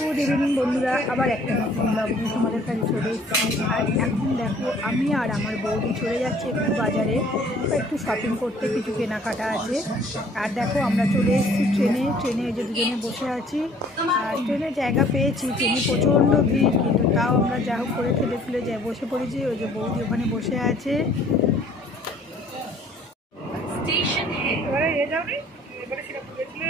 Good evening বন্ধুরা, আবার একটা নতুন ব্লগ নিয়ে তোমাদের কাছে চলে এসেছি। আর এখন দেখো আমি আর আমার বৌদি চলে যাচ্ছে একটু বাজারে, একটু শপিং করতে, কিছু কেনাকাটা আছে। আর দেখো আমরা চলে এসেছি ট্রেনে এই যে দুজনে বসে আছি। আর ট্রেনে জায়গা পেয়েছি, ট্রেনে প্রচণ্ড ভিড়, কিন্তু তাও আমরা যা হোক করে ঠেলে ফেলে যাই বসে পড়েছি। ওই যে বৌদি ওখানে বসে আছে। এবারে যাওনি, এবারে সেটা বুঝেছিলে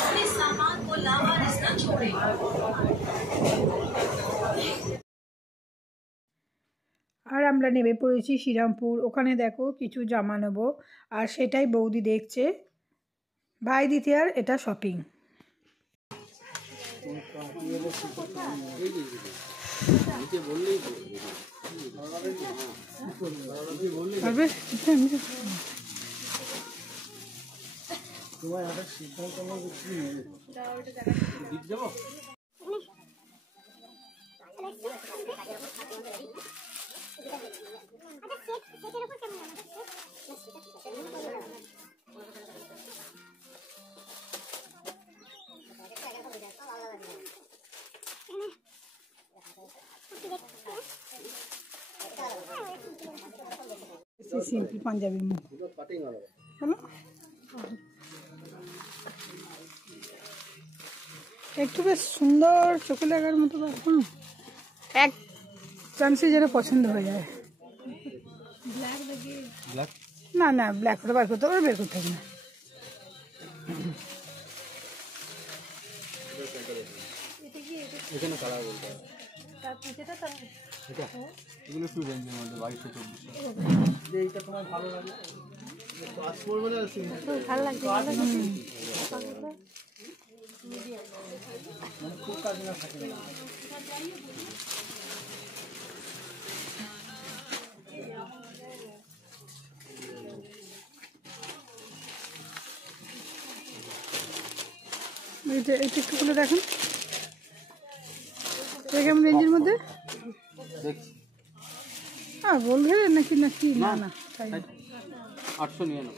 अपने सामान को लावारिस न छोड़ें। আর আমরা নেমে পড়েছি শ্রীরামপুর। ওখানে দেখো কিছু জামা নেবো, আর সেটাই বৌদি দেখছে। ভাই দ্বিতীয়ার এটা শপিং। সিম্পল পাঞ্জাবির মধ্যে হলো, একটু বেশ সুন্দর চোখে লাগার মতো ব্যাপার, এক চান্সে যেন পছন্দ হয়ে যায়। না না, ব্ল্যাক করে বার করতে হবে, বের করতে হবে না। এটা একটু খুলে দেখুন, কেমন রেঞ্জের মধ্যে? হ্যাঁ বলবে নাকি নাকি না না, তাই 899।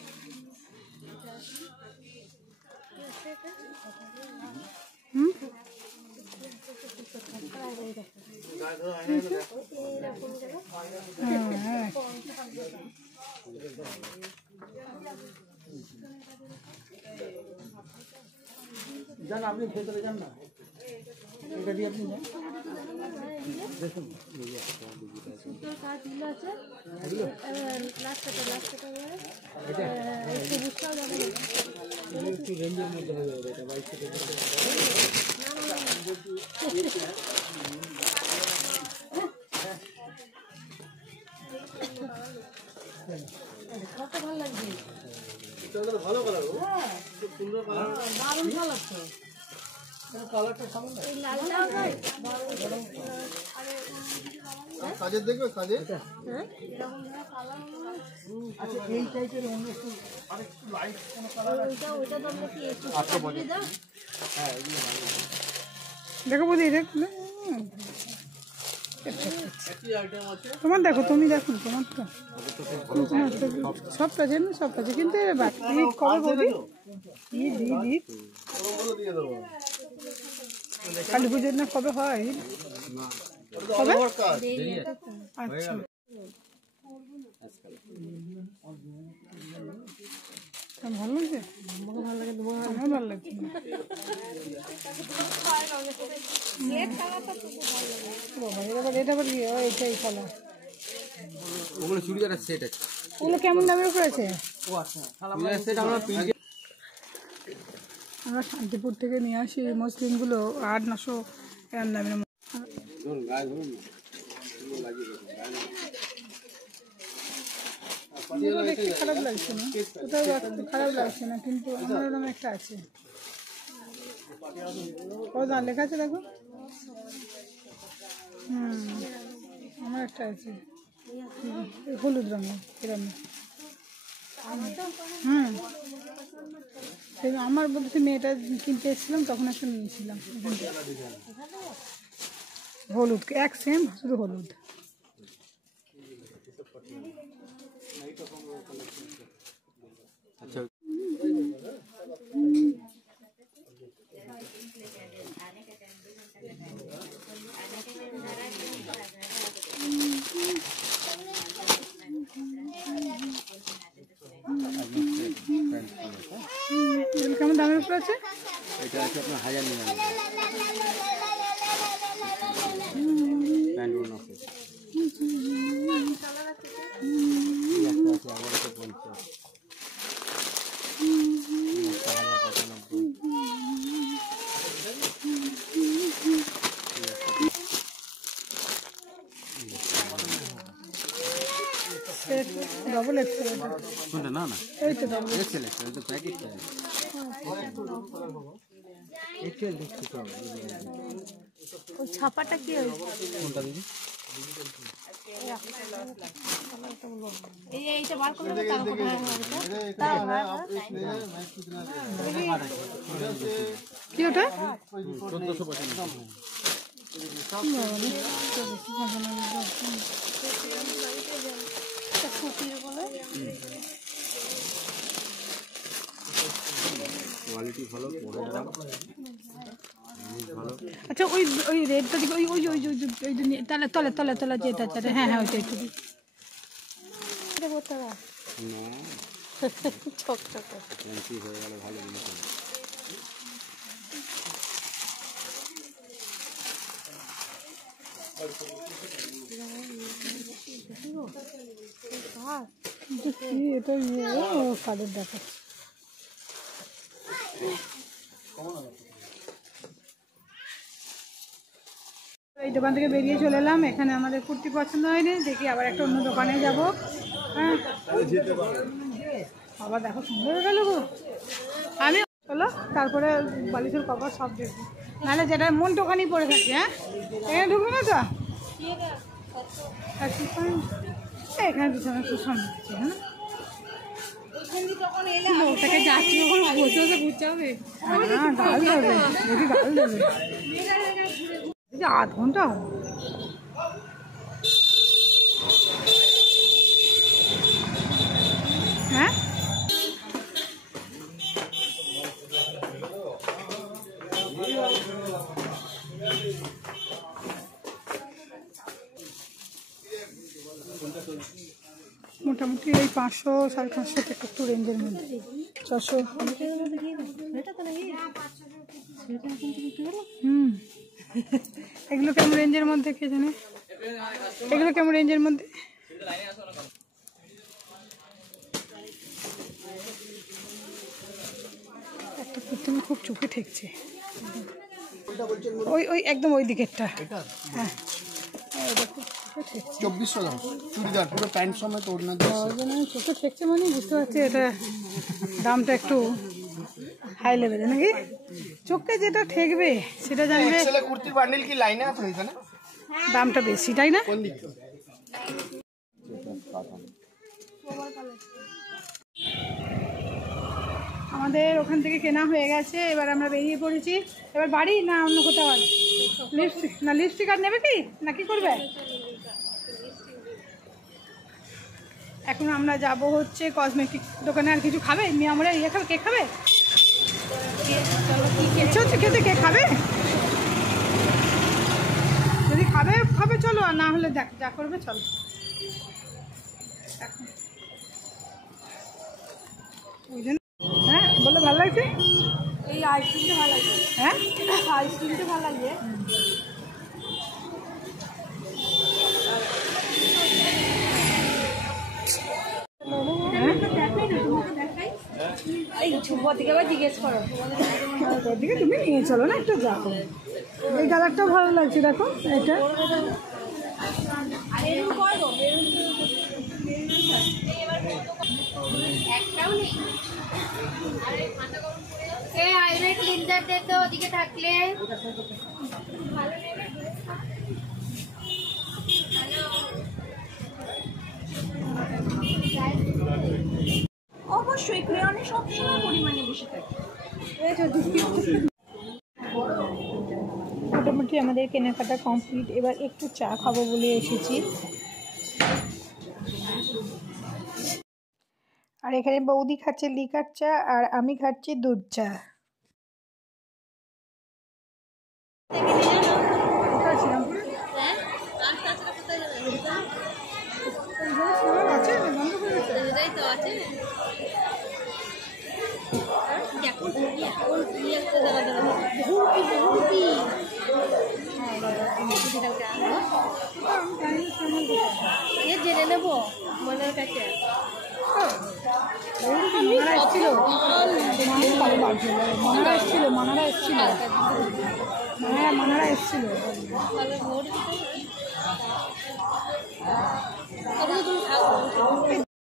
হ্যাঁ যান, আপনি ভেতরে যান না, এটা দিয়ে আপনি যান। দেখুন একটু রেঞ্জের মধ্যে হয়ে যাবে এটা 2200 ভালো লাগবে, ভালো কালার, খুব সুন্দর কালার, দারুণ কালার তো। কালারটা সামনে এই লালটাও ভাই কাজের দেখবে কাজে। হ্যাঁ এরকম ধরনের কালার আচ্ছা এই টাইপের অন্য একটু আরেকটু লাইট কোন কালার আছে? ওইটা তো আমরা কি একটু দিয়ে দাও। হ্যাঁ এগুলো ভালো দেখো বৌদি, এটা একই আইটেম আছে। তোমার দেখো, তুমি দেখো তোমার তো সব কাজে না, সব কাজে, কিন্তু বাকি কবে বৌদি ঈদ ঈদ ঈদ ওগুলো দিয়ে দেবো। কালী পুজোর না কবে হয়? কবে? আচ্ছা ভালো লাগছে, আমাকে ভালো লাগে, তোমার আমার ভালো লাগছে। এটা আবার এইটাই কালার। ওগুলো চুড়িদারের সেট আছে। ওগুলো কেমন দামের উপর আছে? ও আচ্ছা, চুড়িদারের সেট আমরা প্রিন্ট আমরা শান্তিপুর থেকে নিয়ে আসি মসলিনগুলো 800-900 এরম দামের মধ্যে। ধরুন গায়ে ধরুন দেখতে খারাপ লাগছে না, কোথাও খারাপ লাগছে না, কিন্তু আমার ওরকম একটা আছে। কত দাম লেখা আছে দেখো। আমার একটা আছে হলুদ রঙের, এরকম হুম, আমার বলতে মেয়েটা কিনতে এসেছিলাম তখন একটা নিয়েছিলাম হলুদ, এক সেম, শুধু হলুদ। আচ্ছা কেমন দামের উপর আছে? এটা আছে আপনার 1099 প্যান্ট ওন আছে ডবল এক্সেল কোনটা? না না এই তো ডবল এক্সেল এক্সেল তো প্যাকেট এক্সেল দেখতে তো ওই ছাপাটা কি হয়েছে? কোনটা দিদি? এইটা বার করে দেবো, তার উপর কি ওটা? 1495 কোয়ালিটি ভালো, পরে দাম ভালো। আচ্ছা ওই ওই রেডটা দিকে ওই ওই ওই ওই ওই তলে তলে তলে তলে যেটা আছে, হ্যাঁ হ্যাঁ ওইটা একটু না ছোট ছোট ফ্যান্সি হয়ে গেলে ভালো জিনিস হবে। এটা কাদের দেখা এই দোকান থেকে বেরিয়ে চলে এলাম। এখানে আমাদের কুর্তি পছন্দ হয়নি, দেখি আবার একটা অন্য দোকানে যাব। হ্যাঁ আবার দেখো সুন্দর হয়ে গেল গো। আমি চলো তারপরে বালিশের কভার সব দেখবো, নাহলে যেটা মন দোকানই পড়ে থাকে। হ্যাঁ এখানে ঢুকবে না তো? এখানে বিছানা খুব সামনে আছে। হ্যাঁ ওটাকে যাচ্ছি যখন বসে বসে ঘুরতে হবে, গাল দেবে যদি গাল দেবে। আধ ঘন্টা হবে। হ্যাঁ মোটামুটি এই 500 550 থেকে একটু রেঞ্জের মধ্যে, 600। এগুলো কেমন রেঞ্জের মধ্যে কে জানে? এগুলো কেমন রেঞ্জের মধ্যে? একটা কুর্তি খুব চোখে ঠেকছে, ওই ওই একদম ওই দিকেরটা। হ্যাঁ 2400 দাম চুড়িদার পুরো প্যান্ট সমেত ওড়না দিয়ে চোখে ঠেকছে মানে বুঝতে পারছি এটা দামটা একটু হাই লেভেলে নাকি। চোখে যেটা ঠেকবে সেটা জানবে। কুর্তির বান্ডিল কি লাইনে আছে এখানে? দামটা বেশি তাই না? কোন দিক? আমাদের ওখান থেকে কেনা হয়ে গেছে, এবার আমরা বেরিয়ে পড়েছি। এবার বাড়ি না অন্য কোথাও? লিপস্টিক না, লিপস্টিক আর নেবে কি না কি করবে? এখন আমরা যাব হচ্ছে কসমেটিক দোকানে। আর কিছু খাবে? আমরা ইয়ে খাবে, কেক খাবে? ইচ্ছে হচ্ছে খেতে, কেক খাবে? যদি খাবে খাবে চলো, আর না হলে যা করবে চলো। ওই জন্য হ্যাঁ বললে ভালো লাগছে। এই আইসক্রিমটা ভালো লাগে। হ্যাঁ আইসক্রিমটা ভালো লাগে। এই বদিকে আবার জিজ্ঞেস করো। ওদিকে তুমি নিয়ে চলো না, একটু যাও। এই কালারটাও ভালো লাগছে, দেখো এটা। আইব্রো ক্লিনজার দে তো ওদিকে থাকলে। মোটামুটি আমাদের কেনাকাটা কমপ্লিট। এবার একটু চা খাবো বলে এসেছি। আর এখানে বৌদি খাচ্ছে লিকার চা আর আমি খাচ্ছি দুধ চা। জেনে নেবো মনের কাছে মানারা এসছিল তুমি থাকো।